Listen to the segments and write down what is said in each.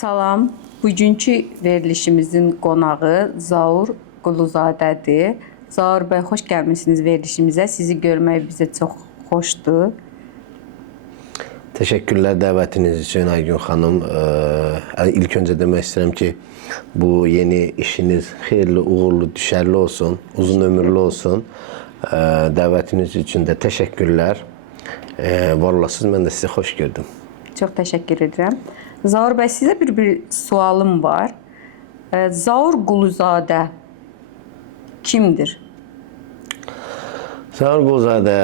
Salam, bugünkü verilişimizin qonağı Zaur Quluzadədir. Zaur bəy, xoş gəlmişsiniz verilişimizə. Sizi görmək bizə çox xoşdur. Teşekkürler davetiniz için Aygün Hanım. İlk önce demek isterim ki bu yeni işiniz hayırlı, uğurlu, düşerli olsun, uzun ömürlü olsun. Davetiniz için de teşekkürler. Var olasınız, ben de sizi hoş gördüm. Çox təşəkkür edirəm. Zaur bəy, sizə bir sualım var. Zaur Quluzadə kimdir? Zaur Quluzadə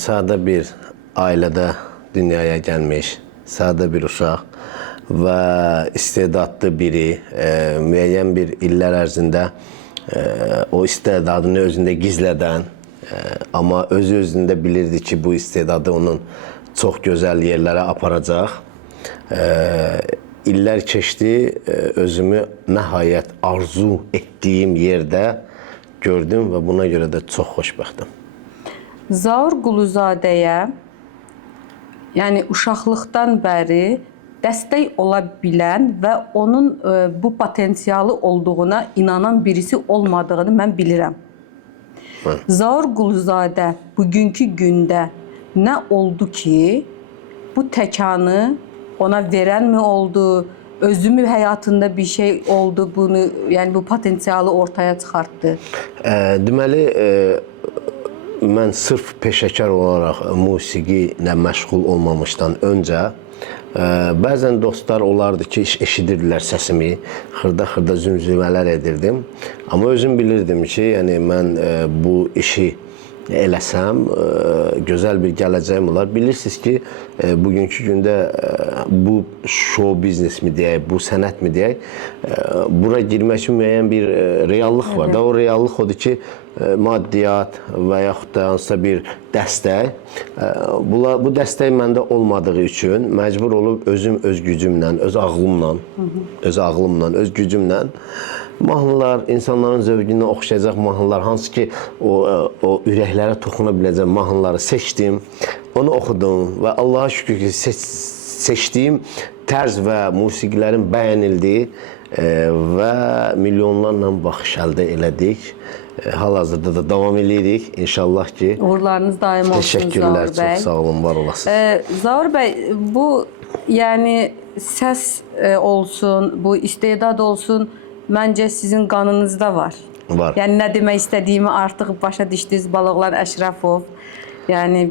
sadə bir ailədə dünyaya gəlmiş, sadə bir uşaq və istedadlı biri, müəyyən bir illər ərzində o istedadını özündə gizlədən, amma özü-özündə bilirdi ki, bu istedadı onun çox gözəl yerlərə aparacaq. İllər keçdi, özümü nəhayət arzu etdiyim yerdə gördüm və buna görə də çox xoşbəxtəm. Zaur Quluzadəyə, yəni uşaqlıqdan bəri dəstək ola bilən və onun bu potensialı olduğuna inanan birisi olmadığını mən bilirəm. Zaur Quluzadə bugünkü gündə nə oldu ki, bu təkanı ona verən mi oldu, özü mü həyatında bir şey oldu, bunu, yəni bu potensialı ortaya çıxartdı? Deməli, mən sırf peşəkar olaraq musiqi ilə məşğul olmamışdan öncə bəzən dostlar olardı ki, eşidirdilər səsimi, xırda-xırda zümzümələr edirdim. Amma özüm bilirdim ki, yəni mən bu işi eləsəm, gözəl bir gələcəyim olar. Bilirsiniz ki, bugünkü gündə bu show biznes mi deyək, bu sənət mi deyək, bura girmək üçün müəyyən bir reallıq var da. O reallıq odur ki, maddiyyat və yaxud da hansısa bir dəstək. Bu dəstək məndə olmadığı üçün məcbur olub özüm öz gücümlə, öz ağlımla, öz gücümlə mahnılar, insanların zövqünə oxşayacaq mahnılar, hansı ki o ürəklərə toxuna biləcək mahnıları seçdim, onu oxudum və Allaha şükür ki, seçdiyim tərz və musiqilərin bəyənildiyi və milyonlarla baxış əldə elədik. Hal-hazırda da davam edirik. İnşallah ki. Uğurlarınız daim olsun Zaur bəy. Təşəkkürlər, çox sağ olun, var olasınız. Zaur bəy, bu yəni səs olsun, bu istedad olsun, məncə sizin qanınızda var. Var. Yəni nə demək istədiyimi artıq başa düşdünüz. Baloğlan Əşrəfov, yəni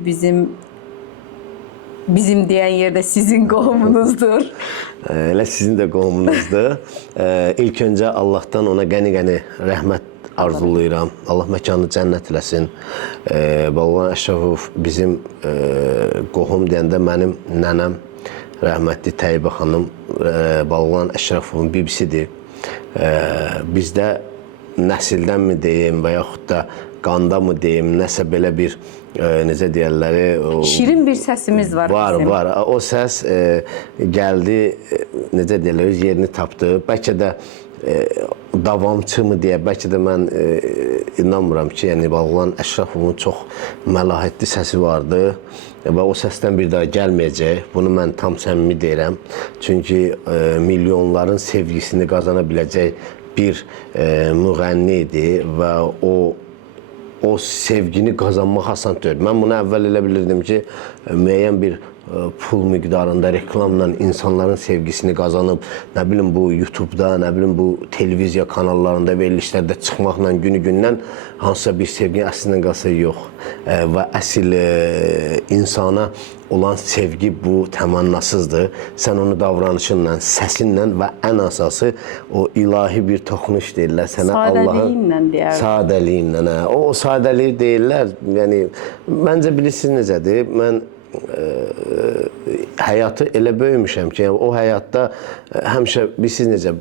bizim deyən yerdə sizin qohumunuzdur. Elə sizin də qohumunuzdur. İlk öncə Allahdan ona qəni-qəni rəhmət arzulayıram. Allah məkanı cənnət eləsin. Baloğlan Əşrəfov bizim qohum deyəndə mənim nənəm, rəhmətli Təyyibə xanım, Baloğlan Əşrəfovun bibisidir. Bizdə nəsildən mi deyim və yaxud da qanda mı deyim, nəsə belə bir, necə deyərləri... Şirin bir səsimiz var bizim. Var. O səs gəldi, necə deyərlər, öz yerini tapdı. Bəlkə də davamçı mı deyə, bəlkə də mən inanmıram ki, yəni Baloğlan Əşrəfovun çox məlahətli səsi vardı və o səsdən bir daha gəlməyəcək. Bunu mən tam səmimi deyirəm. Çünki milyonların sevgisini qazana biləcək bir müğənni idi və o sevgini qazanmaq asan deyil. Mən bunu əvvəl elə bilirdim ki, müəyyən bir pul miqdarında reklamla insanların sevgisini qazanıb, nə bilim bu YouTube-da, nə bilim bu televiziya kanallarında, verilişlərdə çıxmaqla günü-gündən hansısa bir sevgi əslində qalsa yox. Və əsl insana olan sevgi bu təmannasızdır. Sən onu davranışınla, səsinlə və ən əsası o ilahi bir toxunuş deyirlər sənə Allahın... Sadəliyinlə deyərlər. Sadəliyinlə, o sadəliyi deyirlər. Yəni, məncə bilirsiniz necədir? Mən həyatı elə böyümüşəm ki, o həyatda həmişə bilirsiniz necə,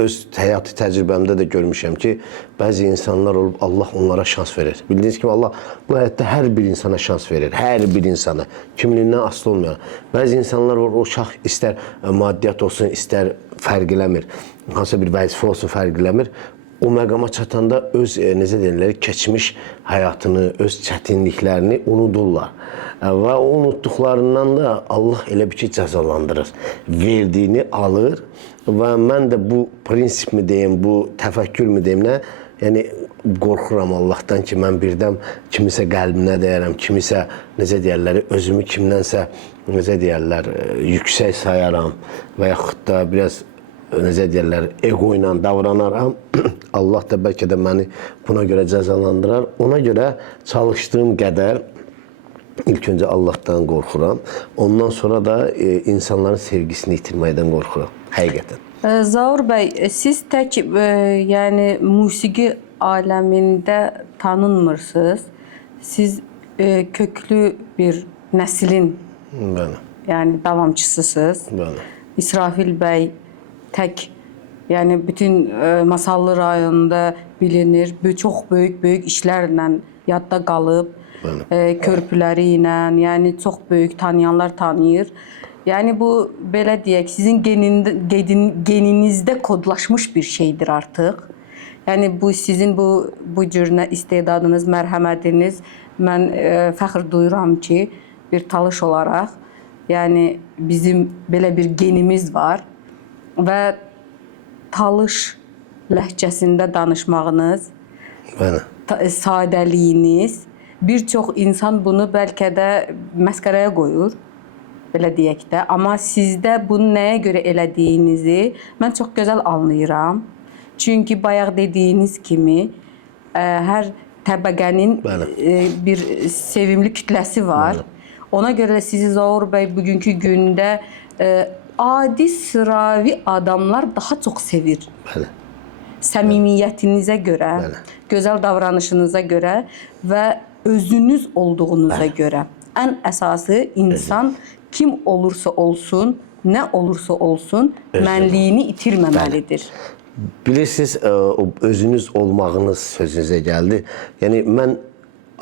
öz həyatı təcrübəmdə də görmüşəm ki, bəzi insanlar olub, Allah onlara şans verir. Bildiyiniz kimi, Allah bu həyatda hər bir insana şans verir. Hər bir insana. Kimliyindən asılı olmayan. Bəzi insanlar var, o şax istər maddiyyat olsun, istər fərq eləmir. Hansısa bir vəzifə olsun, fərq eləmir. o məqama çatanda öz necə deyirlər, keçmiş həyatını, öz çətinliklərini unudurlar. Və o unutduqlarından da Allah elə bir ki cəzalandırır. Verdiyini alır və mən də bu prinsipmi deyim, bu təfəkkürmü deyim nə? Yəni qorxuram Allahdan ki, mən birdən kimisə qəlbinə dəyərəm, kimisə necə deyirlər, özümü kimdənsə necə deyirlər, yüksək sayaram və yaxud da biraz necə deyirlər, ego ilə davranaram. Allah da bəlkə də məni buna görə cəzalandırar. Ona görə çalışdığım qədər ilk öncə Allahdan qorxuram. Ondan sonra da insanların sevgisini itirməkdən qorxuram. Həqiqətən. Zaur bəy, siz tək yəni musiqi aləmində tanınmırsınız. Siz köklü bir nəslin yəni davamçısısınız. İsrafil bəy tək, yəni bütün Masallı rayonunda bilinir. Çox böyük işlərlə yadda qalıb. Körpüləri ilə, yəni çox böyük tanıyanlar tanıyır. Yəni bu belə deyək, sizin geninizdə kodlaşmış bir şeydir artıq. Yəni bu sizin bu cür istedadınız, mərhəmətiniz, mən fəxr duyuram ki, bir Talış olaraq, yəni bizim belə bir genimiz var və Talış ləhcəsində danışmağınız, sadəliyiniz, bir çox insan bunu bəlkə də məskərəyə qoyur, belə deyək də. Amma sizdə bunu nəyə görə elədiyinizi mən çox gözəl anlayıram. Çünki bayaq dediyiniz kimi hər təbəqənin bir sevimli kütləsi var. Ona görə sizi Zaur bəy bugünkü gündə adi sıravi adamlar daha çox sevir. Səmimiyyətinizə görə, gözəl davranışınıza görə və özünüz olduğunuza görə. Ən əsası insan kim olursa olsun, nə olursa olsun, mənliyini itirməməlidir. Bilirsiniz, özünüz olmağınız sözünüzə gəldi. Yəni, mən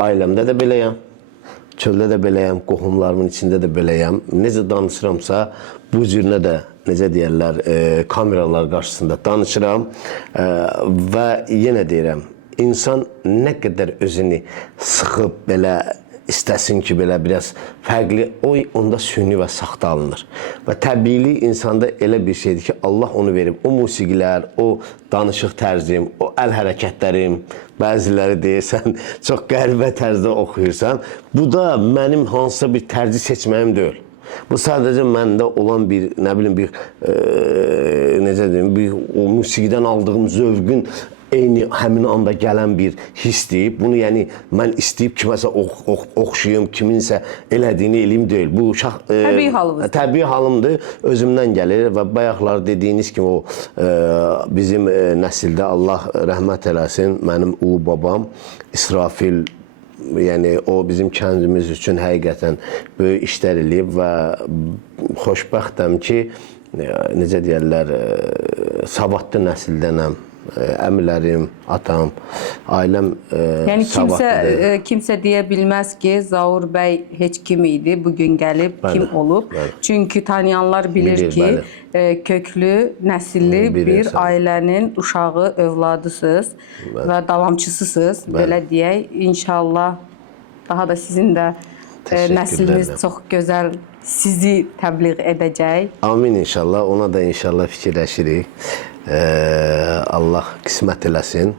ailəmdə də beləyəm, çöldə də beləyəm, qohumlarımın içində də beləyəm. Necə danışıramsa, bu cürünə də, necə deyərlər, kameralar qarşısında danışıram və yenə deyirəm, insan nə qədər özünü sıxıb belə istəsin ki, belə biraz fərqli, onda süni və saxta alınır. Və təbiilik insanda elə bir şeydir ki, Allah onu verib. O musiqilər, o danışıq tərzim, o əl hərəkətlərim, bəziləri deyirsən, çox qəribə tərzdə oxuyursan. Bu da mənim hansısa bir tərzi seçməyim deyil. Bu sadəcə məndə olan bir, nə bilim, necə deyim, o musiqidən aldığım zövqün eyni həmin anda gələn bir hissdir. Bunu yəni mən istəyib kiməsə oxşayım, kiminsə elədiyini eləyim deyil. Bu təbii halımdır, özümdən gəlir və bayaqlar dediyiniz kimi o bizim nəsildə Allah rəhmət eləsin, mənim ulu babam İsrafil, yəni o bizim kəndimiz üçün həqiqətən böyük işlər eləyib və xoşbəxtəm ki, necə deyərlər, savadlı nəsildənəm. Əmilərim, atam, ailəm yəni kimsə deyə bilməz ki, Zaur bəy heç kim idi, bugün gəlib, kim olub. Çünki tanıyanlar bilir ki, köklü, nəsilli bir ailənin uşağı, övladısınız və davamçısısınız, belə deyək. İnşallah daha da sizin də nəsliniz çox gözəl sizi təbliğ edəcək. Amin inşallah, ona da inşallah fikirləşirik. Allah qismət eləsin.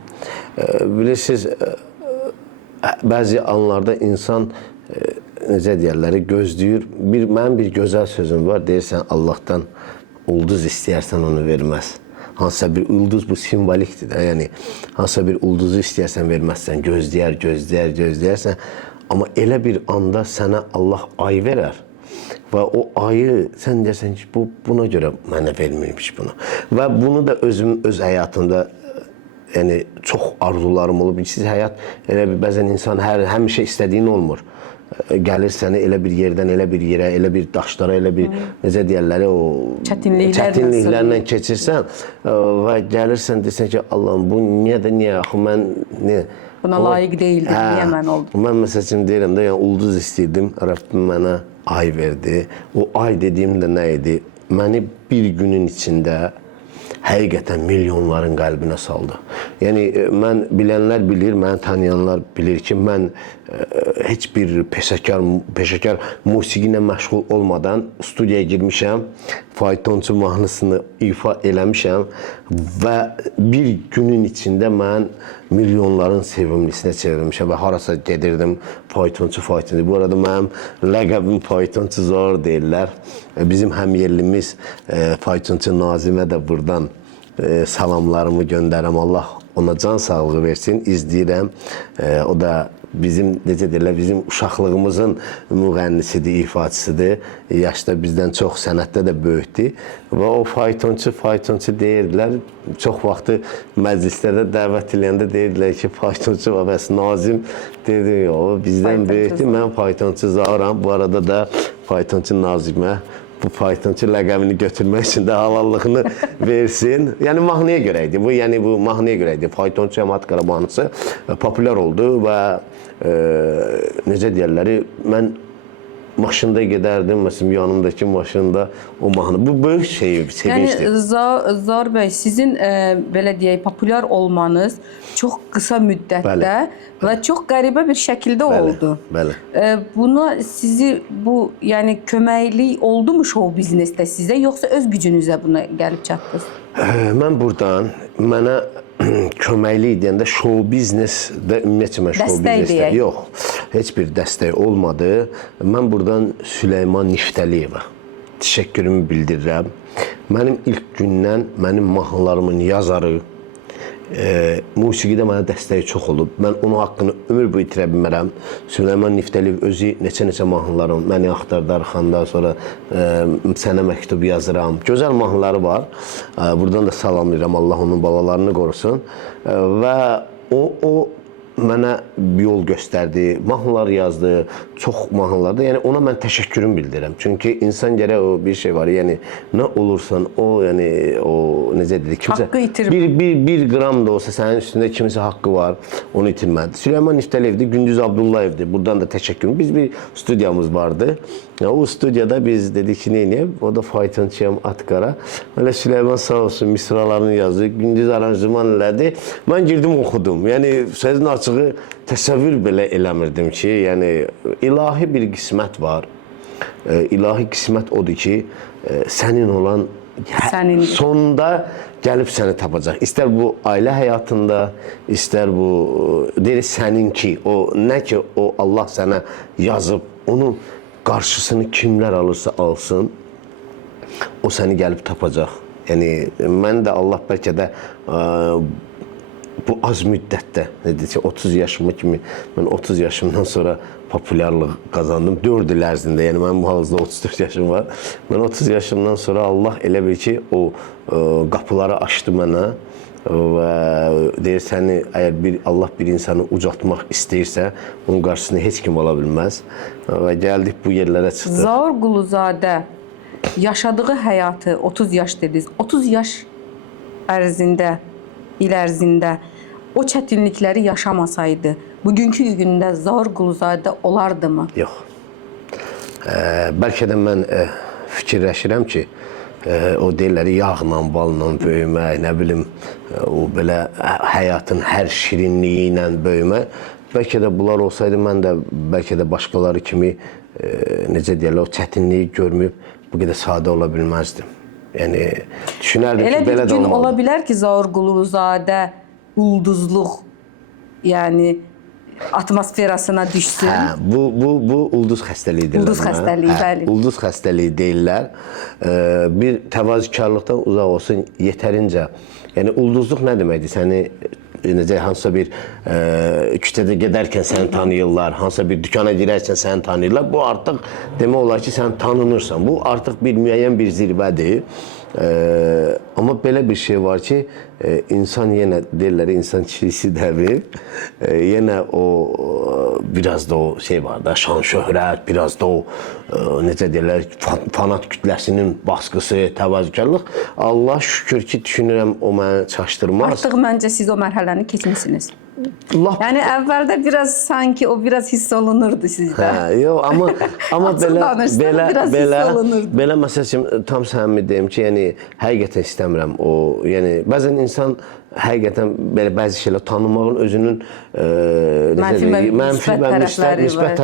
Bilirsiniz, bəzi anlarda insan necə deyərləri gözləyir. Mənim bir gözəl sözüm var, deyirsən Allahdan ulduz istəyərsən onu verməz. Hansısa bir ulduz bu simvolikdir də, yəni hansısa bir ulduzu istəyərsən verməzsən, gözləyərsən. Amma elə bir anda sənə Allah ay verər. Və o ayı sən deyərsən ki, buna görə mənə vermirmiş bunu. Və bunu da özüm öz həyatımda yəni çox arzularım olub. Siz həyat elə bir bəzən insan həmişə istədiyin olmur. Gəlir səni elə bir yerdən elə bir yerə, elə bir daşlara, elə bir necə deyərlər, o çətinliklərlə keçirsən və gəlirsən desən ki, Allahım bu niyə axı mən buna layiq deyildim, niyə mən oldum? Mən məsəl üçün deyirəm də, yəni ulduz istəyirdim, Rəbbim mənə ay verdi. O ay dediyim də nə idi? Məni bir günün içində həqiqətən milyonların qəlbinə saldı. Yəni mən bilənlər bilir, məni tanıyanlar bilir ki, mən heç bir peşəkar musiqi ilə məşğul olmadan studiyaya girmişəm, faytonçu mahnısını ifa eləmişəm və bir günün içində mən milyonların sevimlisinə çevrilmişəm və harasa gedirdim, faytonçu. Bu arada mənim ləqəbim faytonçu Zaur deyirlər. Bizim həmyerlimiz faytonçu Nazimə də buradan salamlarımı göndərəm. Allah ona can sağlığı versin. İzləyirəm. O da bizim, necə deyirlər, bizim uşaqlığımızın müğənnisidir, ifaçısıdır. Yaşda bizdən çox, sənətdə də böyükdür. Və o faytonçu deyirdilər. Çox vaxtı məclislərdə dəvət eləyəndə deyirdilər ki, faytonçu və bəs Nazim dedi, o bizdən böyükdür. Mən faytonçu Zauram. Bu arada da faytonçu Nazimə bu faytonçu ləqəbini götürmək üçün də halallığını versin. Yəni mahnıya görə idi. Bu mahnıya görə idi. Faytonçu Cəmaət Qarabağısı populyar oldu və necə deyirlər, mən maşında gedərdim, məsələn, yanımdakı maşında o mahnı. Bu böyük sevincdir. Yəni Zaur bəy, sizin belə deyək, populyar olmanız çox qısa müddətdə və çox qəribə bir şəkildə oldu. Bəli. Buna sizi yəni köməklik oldumu şou biznesdə sizə, yoxsa öz gücünüzə buna gəlib çatdınız? Mən buradan mənə köməklik deyəndə şou biznesdə ümumiyyətlə mən şou biznesdə yox, heç bir dəstək olmadı. Mən buradan Süleyman Niftəliyevə təşəkkürümü bildirirəm. Mənim ilk gündən mənim mahnılarımın yazarı, musiqidə mənə dəstəyi çox olub. Mən onun haqqını ömür boyu itirə bilmərəm. Süleyman Niftəliyev özü neçə mahnılarım, Məni axtardı arxanda, sonra Sənə məktub yazıram. Gözəl mahnıları var. Buradan da salamlayıram, Allah onun balalarını qorusun. Və o mənə yol göstərdi, mahnılar yazdı, çox mahnılarda. Yəni ona mən təşəkkürümü bildirirəm. Çünki insan gərək o bir şey var. Yəni nə olursan o, yəni o necə dedik, kimsə haqqı itirmə. Bir qram da olsa sənin üstündə kimsə haqqı var, onu itirmədi. Süleyman Niftəliyevdir, Gündüz Abdullayevdir. Buradan da təşəkkürüm. Biz bir studiyamız vardı. O studiyada biz dedik ki, neyniyəm? O da faytonçuyam, Atkara. Öyle Süleyman sağ olsun misralarını yazdı. Gündüz aranjman elədi. Mən girdim oxudum. Yəni sözün açığı təsəvvür belə eləmirdim ki, yəni ilahi bir qismət var. İlahi qismət odur ki, sənin olan sonunda gəlib səni tapacaq. İstər bu ailə həyatında, istər bu deyir səninki, o nə ki o Allah sənə yazıb, onun qarşısını kimlər alırsa alsın, o səni gəlib tapacaq. Yəni mən də Allah bəlkə də bu az müddətdə, 30 yaşıma kimi, mən 30 yaşımdan sonra populyarlıq qazandım. 4 il ərzində, yəni mənim hal-hazırda 34 yaşım var. Mən 30 yaşımdan sonra Allah elə bil ki, o qapıları açdı mənə və deyir səni, əgər Allah bir insanı ucaltmaq istəyirsə, onun qarşısını heç kim ala bilməz. Və gəldik bu yerlərə çıxdıq. Zaur Quluzadə yaşadığı həyatı, 30 yaş dediniz, 30 yaş il ərzində o çətinlikləri yaşamasaydı, bugünkü gündə Zaur Quluzadə olardımı? Yox. Bəlkə də mən fikirləşirəm ki, o deyirlər, yağla, balla böyümək, nə bilim, o belə həyatın hər şirinliyi ilə böyümək. Bəlkə də bunlar olsaydı, mən də bəlkə də başqaları kimi, necə deyirlər, o çətinliyi görməyib, bu qədər sadə ola bilməzdim. Yəni, düşünərdim ki, belə də olmalı. Elə bir gün ola bilər ki, Zaur Quluzadə ulduzluq, yəni atmosferasına düşsün. Bu ulduz xəstəliyi deyirlər. Ulduz xəstəliyi, bəli. Ulduz xəstəliyi deyirlər. Bir təvazökarlıqdan uzaq olsun yetərincə. Yəni ulduzluq nə deməkdir? Səni necə hansısa bir küçədə gedərkən səni tanıyırlar, hansısa bir dükana girərkən səni tanıyırlar. Bu artıq demək olar ki, sən tanınırsan. Bu artıq bir müəyyən bir zirvədir. Amma belə bir şey var ki, insan yenə deyirlər, insan kişisi dəvir. Yenə o biraz da o şey var da, şan şöhrət, biraz da o necə deyirlər, fanat kütləsinin baskısı, təvazökarlıq. Allah şükür ki, düşünürəm o məni çaşdırmaz. Artıq məncə siz o mərhələni keçmisiniz. lap Yəni əvvəldə biraz sanki o biraz hiss olunurdu sizdə. hə, yox, amma Açıq danışsan, biraz hiss olunurdu. belə məsəl üçün tam səmimi deyim ki, yəni həqiqətən istəmirəm o, yəni bəzən insan həqiqətən belə bəzi şeylər tanımağın özünün Mənfi və müsbət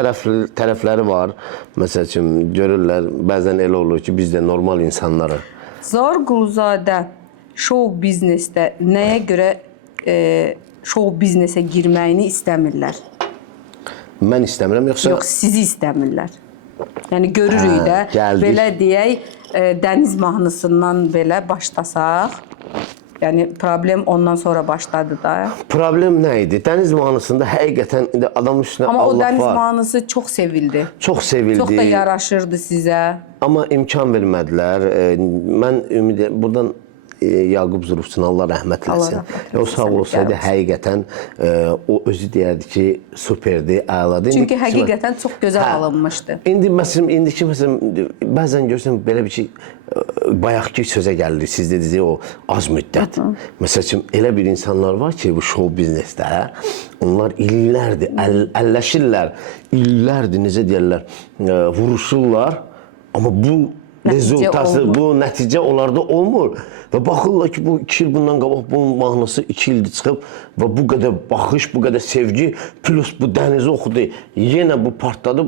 tərəfləri var. Məsəl üçün görürlər, bəzən elə olur ki, biz də normal insanları. Zaur Quluzadə şou biznesdə nəyə görə şou biznesə girməyini istəmirlər? Mən istəmirəm, yoxsa Yox, sizi istəmirlər. Yəni görürük də, gəldik. belə deyək, dəniz mahnısından belə başlasaq, yəni problem ondan sonra başladı da. problem nə idi? Dəniz mahnısında həqiqətən indi adam üstünə Amma o Allah dəniz var. mahnısı çox sevildi. Çox sevildi. Çox da yaraşırdı sizə. Amma imkan vermədilər. Mən ümid buradan Yaqub Zurufçuna Allah rəhmət eləsin. O sağ olsaydı həqiqətən o özü deyərdi ki, superdi, əladır. Çünki həqiqətən çox gözəl alınmışdı. İndi məsələn, indiki məsələn bəzən görürsən belə bir şey bayaqki sözə gəlir. Siz dediniz o az müddət. Məsəl üçün elə bir insanlar var ki, bu şou biznesdə onlar illərdir, əlləşirlər, illərdir necə deyirlər, vuruşurlar. Amma bu rezultası, bu nəticə onlarda olmur. Və baxırlar ki, bu 2 il bundan qabaq bu mahnısı 2 ildir çıxıb və bu qədər baxış, bu qədər sevgi, plus bu dənizi oxudu. Yenə bu partladı,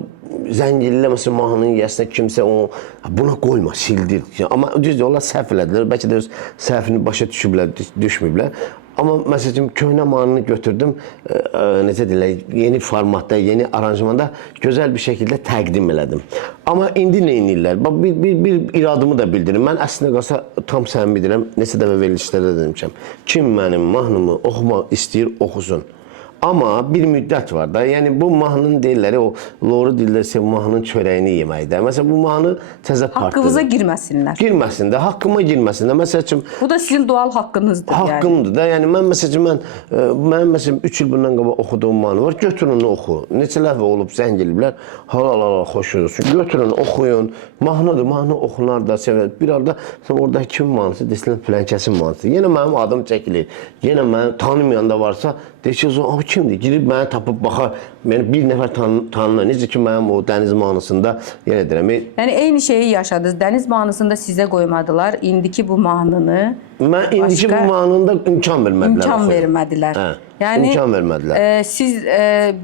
zəng eləməsə mahnının yəsinə kimsə onu buna qoyma, sildir. Amma düzdür, onlar səhv elədilər. Bəlkə də öz səhvini başa düşməyiblər. Amma məsələn, köhnə mahnını götürdüm, necə deyirlər, yeni formatda, yeni aranjmanda gözəl bir şəkildə təqdim elədim. Amma indi nə edirlər? Bir iradımı da bildirim. Mən əslində qalsa tam səmimi deyirəm, neçə dəfə verilişlərdə demişəm. Kim mənim mahnımı oxumaq istəyir, oxusun. Amma bir müddət var da, yəni bu mahnının deyirləri, o loru dillərsə mahnının çörəyini yeməkdə. Məsələn, bu mahnı təzə partdır. Haqqınıza girməsinlər. Girməsin də, haqqıma girməsin də. Məsəl üçün, bu da sizin doğal haqqınızdır. Haqqımdır da, yəni mən məsələn, mənim məsələn 3 il bundan qabaq oxuduğum mahnı var, götürün onu oxu. Neçə dəfə olub, zəng eliblər, halal xoş olsun, götürün, oxuyun. Mahnıdır, mahnı oxunar da, sevər. Bir arada orada kim mahnısı, desinlər filankəsin mahnısı. Yenə mənim adım çəkilir. Yenə məni tanımayan da varsa, deyir ki, o kimdir? Girib məni tapıb baxar. Yəni bir nəfər tanınır. Necə ki mənim o dəniz mahnısında yenə deyirəm. Yəni eyni şeyi yaşadınız. Dəniz mahnısında sizə qoymadılar. İndiki bu mahnını mən indiki bu mahnında imkan vermədilər. İmkan vermədilər. Yəni imkan vermədilər. Siz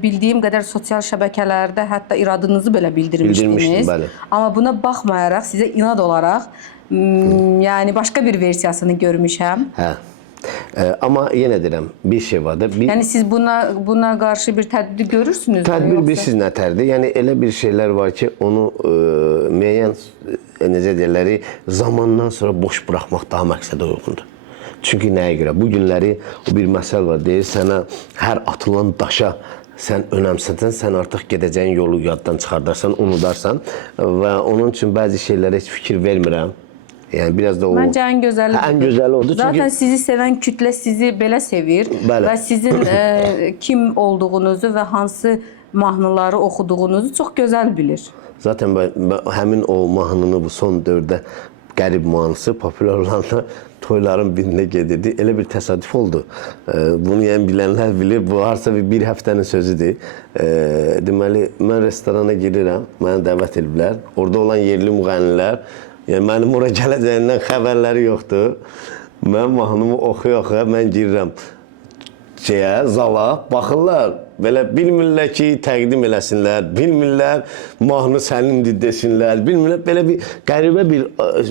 bildiyim qədər sosial şəbəkələrdə hətta iradınızı belə bildirmişdiniz. Amma buna baxmayaraq sizə inad olaraq yəni başqa bir versiyasını görmüşəm. Hə. Amma yenə deyirəm, bir şey var da. Yəni siz buna qarşı bir tədbir görürsünüz? Tədbir bilirsiz nətərdir? Yəni elə bir şeylər var ki, onu müəyyən necə deyirlər, zamandan sonra boş buraxmaq daha məqsədə uyğundur. Çünki nəyə görə? Bu günləri o bir məsəl var, deyir sənə hər atılan daşa sən önəmsəsən, sən artıq gedəcəyin yolu yaddan çıxardarsan, unudarsan və onun üçün bəzi şeylərə heç fikir vermirəm. Yəni biraz da o məncə ən gözəlidir. Ən gözəli odur. Zaten sizi sevən kütlə sizi belə sevir və sizin kim olduğunuzu və hansı mahnıları oxuduğunuzu çox gözəl bilir. Zaten həmin o mahnını bu son dövrdə qərib mahnısı populyar olanda toyların birində gedirdi. Elə bir təsadüf oldu. Bunu yəni bilənlər bilir. Bu harsa bir həftənin sözüdür. Deməli, mən restorana girirəm. Məni dəvət ediblər. Orada olan yerli müğənnilər, yəni mənim ora gələcəyindən xəbərləri yoxdur. Mən mahnımı oxuya-oxuya mən girirəm zala, baxırlar. Belə bilmirlər ki, təqdim eləsinlər, bilmirlər mahnı sənindir desinlər, bilmirlər. Belə bir qəribə bir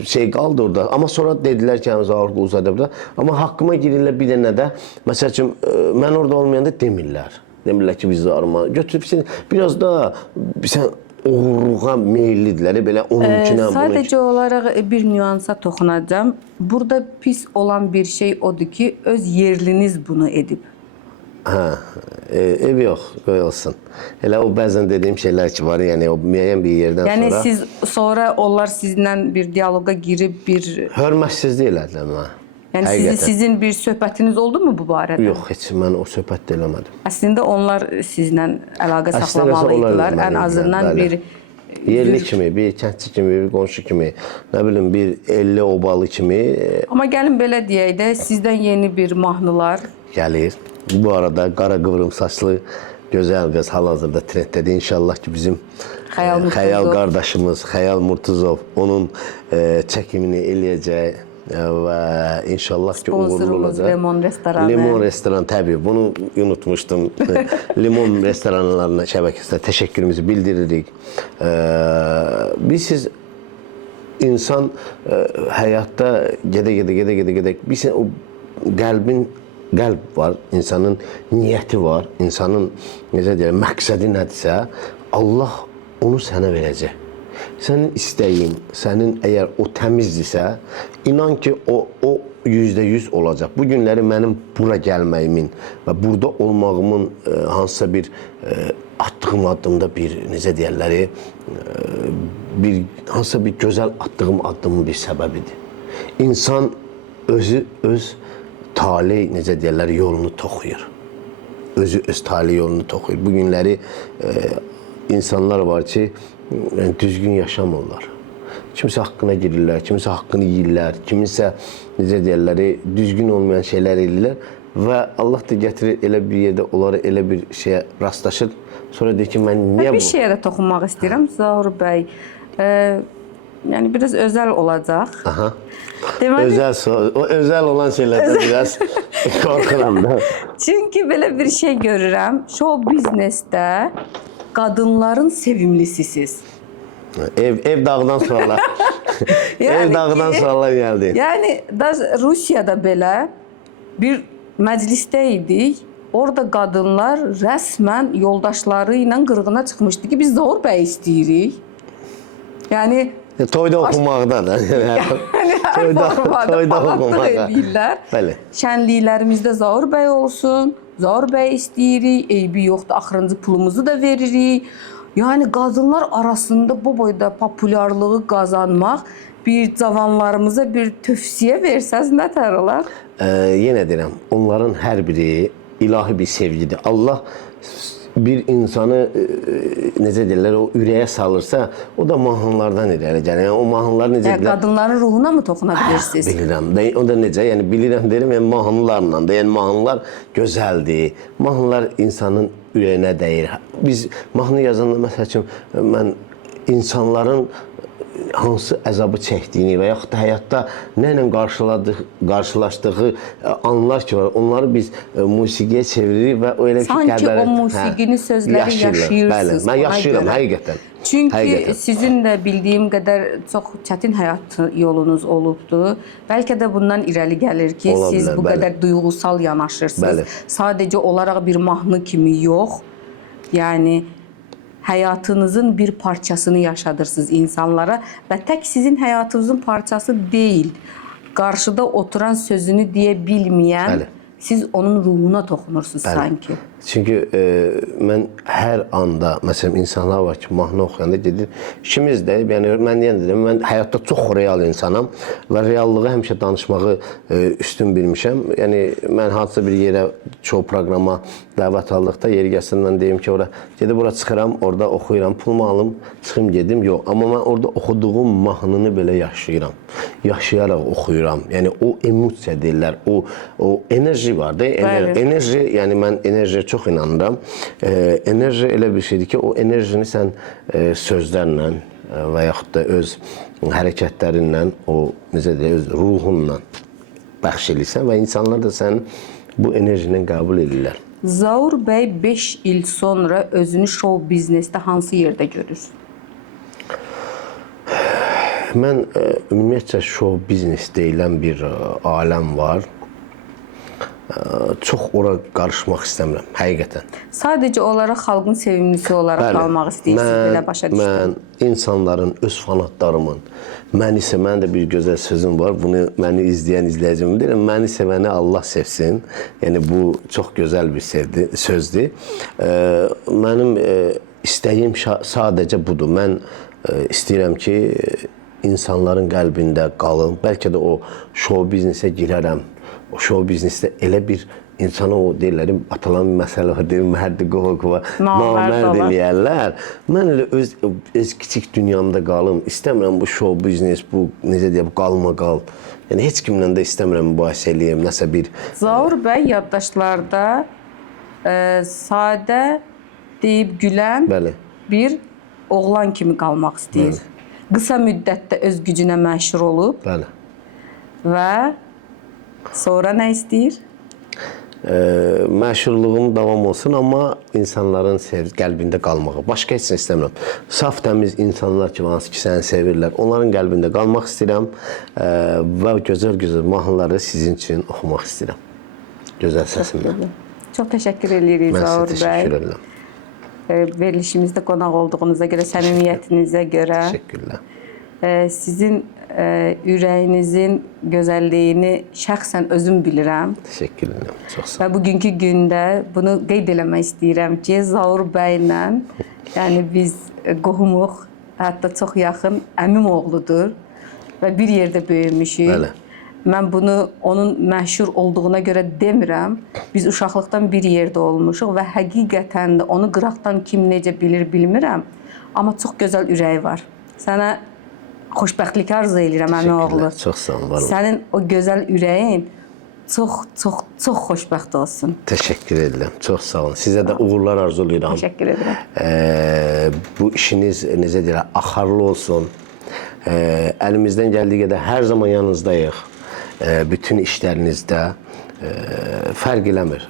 şey qaldı orada. Amma sonra dedilər ki, Zaur Quluzadə. Amma haqqıma girirlər bir dənə də. Məsəl üçün, mən orada olmayanda demirlər. Demirlər ki, biz zarıma götürüb, biraz da sən oğurluğa meyillidirlər, belə onunkinə. Sadəcə olaraq bir nüansa toxunacağım. Burada pis olan bir şey odur ki, öz yerliniz bunu edib. Hə, ev yox, qoy olsun. Elə o bəzən dediyim şeylər ki var, yəni o müəyyən bir yerdən sonra. Yəni siz sonra onlar sizinlə bir diyaloqa girib bir... Hörmətsizlik elədilər mənə. Yəni sizin bir söhbətiniz oldu mu bu barədə? Yox, heç mən o söhbət də eləmədim. Əslində onlar sizlə əlaqə saxlamalıydılar. Ən azından bir Yerli kimi, bir kəndçi kimi, bir qonşu kimi, nə bilim bir 50 obalı kimi Amma gəlin belə deyək də, sizdən yeni bir mahnılar. gəlir. Bu arada qara qıvrım saçlı gözəl qız hal-hazırda trenddədir. İnşallah ki bizim Xəyal qardaşımız Xəyal Murtuzov onun çəkimini eləyəcək və inşallah ki uğurlu Sponsorumuz olacaq. Limon restoranı. Limon restoran təbii, bunu unutmuşdum. Limon restoranlarına şəbəkəsinə təşəkkürümüzü bildiririk. Siz insan həyatda gedə biz o qəlb var, insanın niyyəti var, insanın necə deyirəm, məqsədi nədirsə, Allah onu sənə verəcək. Sənin istəyin, sənin əgər o təmizdirsə, inan ki o %100 olacaq. Bu günləri mənim bura gəlməyimin və burada olmağımın hansısa bir attığım addımda bir necə deyirlər, hansısa bir gözəl attığım addımın bir səbəbidir. İnsan öz taley necə deyirlər yolunu toxuyur. Özü öz taley yolunu toxuyur. Bu günləri insanlar var ki, düzgün yaşamırlar. Kimsə haqqına girirlər, kimsə haqqını yeyirlər, kiminsə necə deyirlər, düzgün olmayan şeylər edirlər və Allah da gətirir elə bir yerdə onları elə bir şeyə rastlaşır. Sonra deyir ki, mən niyə bu? Bir şeyə də toxunmaq istəyirəm Zaur bəy. Yəni biraz özəl olacaq. Aha. O özəl olan şeylərdən biraz qorxuram da. Çünki belə bir şey görürəm. Show biznesdə qadınların sevimlisisiz. Ev dağdan suallar. Ev dağdan suallar gəldi. Yəni Rusiyada belə bir məclisdə idik. Orada qadınlar rəsmən yoldaşları ilə qırğına çıxmışdı ki, biz Zaur bəy istəyirik. Yəni toyda oxumaqda da. Toyda oxumaqda. Bəli. Şənliklərimizdə Zaur bəy olsun. Zaur bəy istəyirik. Eybi yoxdur. Axırıncı pulumuzu da veririk. Yəni qadınlar arasında bu boyda populyarlığı qazanmaq bir cavanlarımıza bir tövsiyə versəz nə tər olar? Yenə deyirəm, onların hər biri ilahi bir sevgidir. Allah bir insanı necə deyirlər, o ürəyə salırsa, o da mahnılardan irəli gəlir. Yəni o mahnılar necə deyirlər? Qadınların ruhuna mı toxuna bilirsiniz? Bilirəm. O da necə? Yəni bilirəm deyirəm, yəni mahnılarla da. Yəni mahnılar gözəldir. Mahnılar insanın ürəyinə dəyir. Biz mahnı yazanda məsəl üçün mən insanların hansı əzabı çəkdiyini və yaxud da həyatda nə ilə qarşılaşdığı anlar ki var, onları biz musiqiyə çeviririk və o elə ki sanki o musiqinin sözləri yaşayırsınız. Bəli, mən yaşayıram həqiqətən. Çünki sizin də bildiyim qədər çox çətin həyat yolunuz olubdu. Bəlkə də bundan irəli gəlir ki, siz bu qədər duyğusal yanaşırsınız. Sadəcə olaraq bir mahnı kimi yox. Yəni həyatınızın bir parçasını yaşadırsınız insanlara və tək sizin həyatınızın parçası deyil. Qarşıda oturan sözünü deyə bilməyən, siz onun ruhuna toxunursunuz sanki. Çünki mən hər anda, məsələn, insanlar var ki, mahnı oxuyanda gedir. İkimiz də, yəni mən deyirəm, mən həyatda çox real insanam və reallığı həmişə danışmağı üstün bilmişəm. Yəni mən hansısa bir yerə, çoğu proqrama dəvət aldıqda yeri gəlsin, mən deyim ki, gedib ora çıxıram, orada oxuyuram, pulumu alım, çıxım gedim. Yox, amma mən orada oxuduğum mahnını belə yaşayıram. Yaşayaraq oxuyuram. Yəni o emosiya deyirlər, o enerji var da, enerji, yəni mən enerjiyə çox inanıram. Enerji elə bir şeydir ki, o enerjini sən sözlərlə və yaxud da öz hərəkətlərinlə, o necə deyək, öz ruhunla bəxş edirsən və insanlar da sənin bu enerjini qəbul edirlər. Zaur bəy 5 il sonra özünü show biznesdə hansı yerdə görür? Mən ümumiyyətcə show biznes deyilən bir aləm var. Çox ora qarışmaq istəmirəm, həqiqətən. Sadəcə olaraq xalqın sevimlisi olaraq qalmaq istəyirsiniz, belə başa düşdüm. Mən insanların, öz fanatlarımın, mənim də bir gözəl sözüm var, bunu məni izləyən izləyicim deyirəm, məni sevəni Allah sevsin. Yəni bu çox gözəl bir sözdür. Mənim istəyim sadəcə budur. Mən istəyirəm ki, insanların qəlbində qalım. Bəlkə də o show biznesə girərəm. O show biznesdə elə bir insana o deyirlər, atalan bir məsələ var, deyir, mərdi qova, Namərd namərd olar. eləyərlər. Mən elə öz kiçik dünyamda qalım. İstəmirəm bu show biznes, bu necə deyək, bu qalmaqal. Yəni heç kimlə də istəmirəm mübahisə eləyim, nəsə bir Zaur bəy yaddaşlarda sadə deyib gülən bəli. bir oğlan kimi qalmaq istəyir. Qısa müddətdə öz gücünə məşhur olub Bəli. və sonra nə istəyir? Məşhurluğum davam olsun, amma insanların qəlbində qalmağı. Başqa heç nə istəmirəm. Saf təmiz insanlar ki, hansı ki səni sevirlər, onların qəlbində qalmaq istəyirəm və gözəl-gözəl mahnıları sizin üçün oxumaq istəyirəm. Gözəl səsimlə. Çox təşəkkür edirik Mən Zaur sizə bəy. təşəkkür edirəm. Verilişimizdə qonaq olduğunuza görə, səmimiyyətinizə görə, Təşəkkürlər. sizin ürəyinizin gözəlliyini şəxsən özüm bilirəm. Təşəkkür edirəm. Çox sağ Və bugünkü gündə bunu qeyd eləmək istəyirəm ki, Zaur bəylə, yəni biz qohumuq, hətta çox yaxın əmim oğludur və bir yerdə böyümüşük. Bəli. Mən bunu onun məşhur olduğuna görə demirəm. Biz uşaqlıqdan bir yerdə olmuşuq və həqiqətən də onu qıraqdan kim necə bilir bilmirəm. Amma çox gözəl ürəyi var. Sənə xoşbəxtlik arzu edirəm əmi oğlu. Çox sağ olun, var olun. Sənin o gözəl ürəyin çox xoşbəxt olsun. Təşəkkür edirəm. Çox sağ olun. Sizə də uğurlar arzulayıram. Təşəkkür edirəm. Bu işiniz necə deyirlər, axarlı olsun. Əlimizdən gəldiyi qədər hər zaman yanınızdayıq. Bütün işlərinizdə fərq eləmir.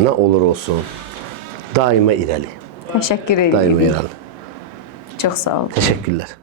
Nə olur olsun, daima irəli. Təşəkkür edirəm. Daima irəli. Çox sağ ol. Təşəkkürlər.